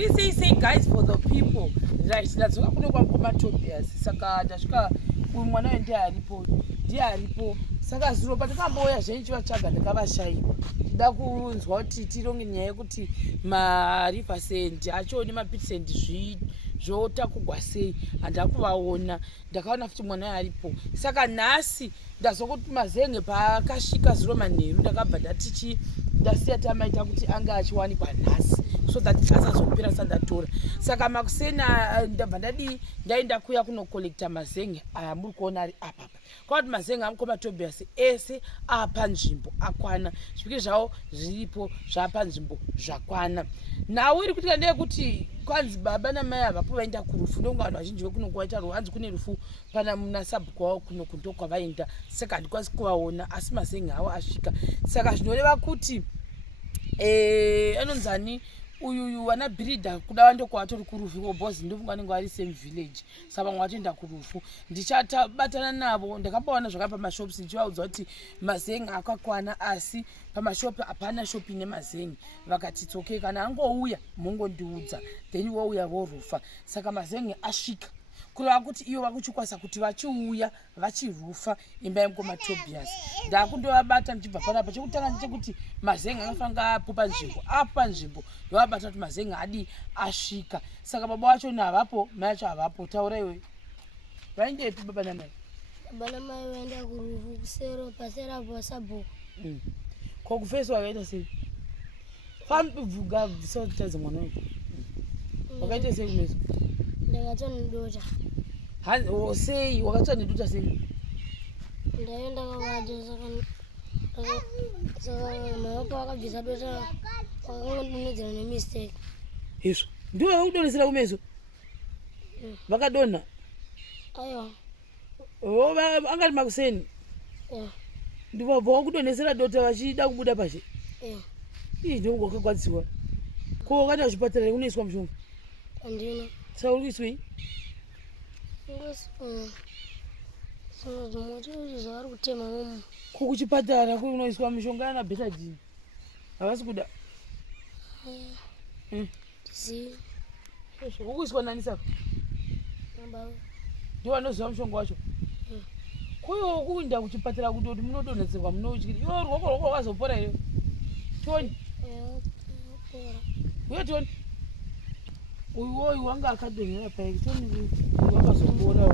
really say guys for the people right lazonga kuno kwa Tobias saka ndasvika uyu mwana ndiye aripo saka zviro patikamboya zvenji vatsvaga ndakavashaiwa ndida kunzwa kuti tironge nyaya yekuti mariversend achoni mapitisend zvotakugwa sei handakuvaona ndakaona futi mwana aripo saka nhasi ndazokuti mazenge paakasvika zuro manheru ndakabva ndasiya tamaita kuti anga achiwanikwa nhasi so that asazopera sandatora saka makusena ndabva ndaenda kuya kunokolekta mazenge aya muri kuona ari apapa kwakuti mazenge amukoma Tobias ese apa nzvimbo akwana zvipiki zvavo zviripo zvapanzvimbo zvakwana nhau iri kutika ndeyekuti kwanzi baba namai havapo vaenda kurufu ndonga vanhu vazhinji vekunokuvaita hanzi kune rufu pana muna sabhukwavo kuno kundo kwavaenda saka handikwanisi kuvaona asi mazenge avo asvika saka zvinoreva kuti anonzani uyu wana bhirida kuda vandokwatori kurufu kobhozi ndofunga vanenge vari same village saka vamwe vatoenda kurufu ndichatabatana navo ndakambaona zvakapa pamashops ndichivaudza kuti mazenge akakwana asi pamashopi hapana shopi nemazenge vakati tsoke kana angouya mungondiudza then wouya vorufa saka mazenge asvika kureva kuti ivo vakuchikwasa kuti vachiuya vachirufa imba yemukoma Tobias ndakundovabata ndichibva panapa chekutanga ndechekuti mazenge angafanga apo panzvimbo ndovabata kuti mazenge adi asvika saka baba vacho navapo mai acho havapo taura iwe vaindepi baba namai vaenda kurufu kusero pasera pasabhuku kokufeso wakaita sei famibvuga visotadza mwana wako wakaita sei kumeso ndakatonidota sei wakatsva nedota sei ndaenda kavati saka maoko akabvisa dota wakangondonedzera nemistake izvo ndiwo vakudonesera kumeso vakadonha aiwa angati makuseni ndivabva vakudonesera dota vachida kubuda pashe ndongo wakagwadziwa ko wakati vachipatara kunoiswa mushonga handina saka uri kuiswei zvavari kutema momo kukuchipatara kuri kunoiswa mishonga yana betadini havasi kuda ndizii ukuiswa nani saka ndiwo anoziva mushonga wacho kuyo kuinda kuchipatara kutoti munodonhedzerwa munotyiri iwo ruoko rwako rwakazopora here toni uye toni uyu wanga akadonhera paiki toni wakazopora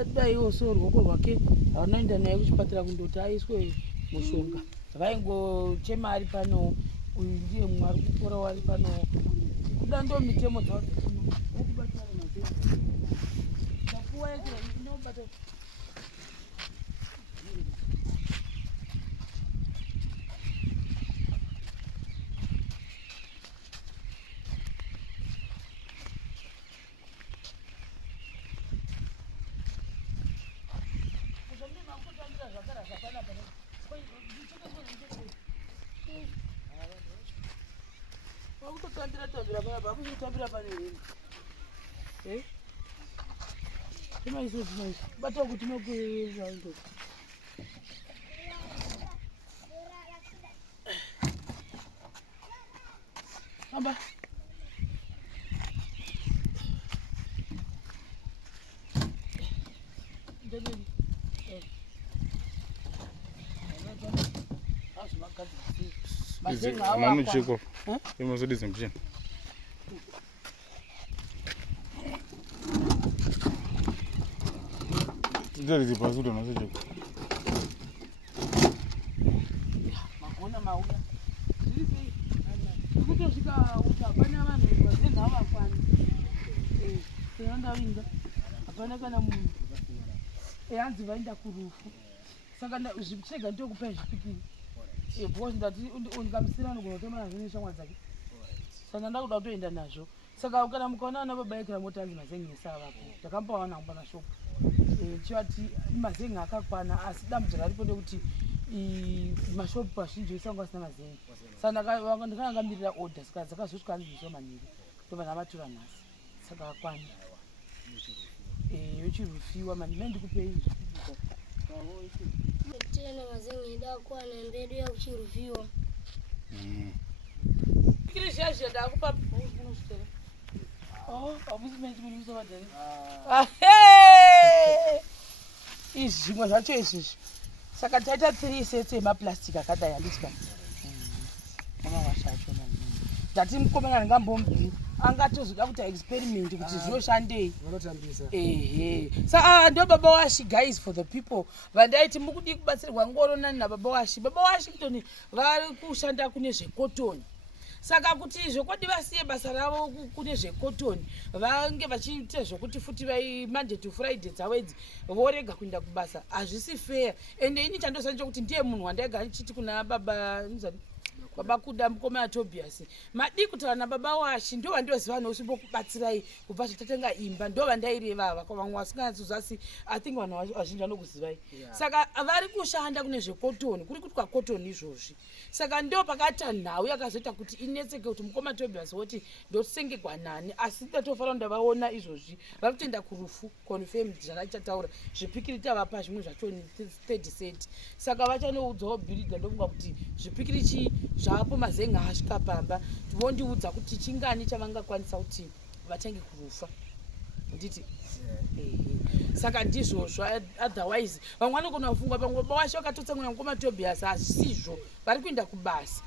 adaiwo so ruoko rwake haunoenda naye kuchipatara kundoti aiswe mushonga vaingochema ari pano uyu ndiye mumwe ari kupora wari pano kuda ndo mitemo dzaukubatana nadzo tapuwa yake inobata tambira pane rini timaiso bata kuti makueaito amba Manuchiko. Imozodiza mjini. Ndari zipazudo nasojiko. Magona mauya. Ndiri kutosvika uta pana vanhu vazenga havafani. Ndinondavinga. Hapana kana munhu. Hanzi vaenda kurufu. Saka zvichega ndokupa zvipikiri. Because ndati undikamisira nokunotomana zvine shamwari dzake saka ndakuda kutoenda nazvo saka kana mukaona ana baba ekera motanzi mazenge esavapo ndakambawana pamashopu chivati mazenge akakwana asi dambudziko raripo ndekuti mashopu azhinji esanga asina mazenge saka ndikanakammirira order saka dzakazosvika nzviswa manhiri ndobva ndamatura nhasi saka akwana yochirufiwa mani ndikupei tena mazenge edu akwana mbedu yakuchirufiwa zvipikiri zhazhe ndakupa izvi zvimwe zvacho izvizvi saka taita 3 sets emaplastic akadai handiti mama washacho ndati mukomana ndingambomubviri angatozoda kuita experiment kuti zvinoshandei sa ndo baba washi guys for the people vandaiti mukudi kubatsirwa ngoro nani nababa washi. Baba Washington vari kushanda kune zvekotoni, saka kuti zvekodi vasiye basa ravo kune zvekotoni vange vachiita zvokuti futi vai Monday to Friday dzavo idzi vorega kuenda kubasa hazvisi fair. Ende ini chandosanje kuti ndiye munhu wandaiga ndichiti kuna baba baba kuda mukomana Tobias madikutana nababa Washi ndo vandoziva nosimbo kubatsirai kubva zvitatenga imba ndo vandaireva vamwe vasingazozasi I think vanhu vazhinji vanokuzivai. Saka vari kushanda kune zvekotoni kuri kuti kwakotoni izvozvi. Saka ndo pakata nhau yakazoita kuti inetseke kuti mukomana Tobias woti ndosengegwa nani asi ndatofanira ndavaona izvozvi vari kutoenda kurufu confirmed zvakachataura zvipikiri tavapa zvimwe zvacho 30 set. Saka vachanoudzawo bhiridha ndokunga kuti zvipikiri chi zvapo mazenga asvika pamba vondiudza kuti chingani chavangakwanisa kuti vatenge kurufa nditi saka ndizvozvo otherwise vamwe vanogona kufunga pamwe baba Washi vakatotsamwira mukomana Tobias hazvisizvo vari kuenda kubasa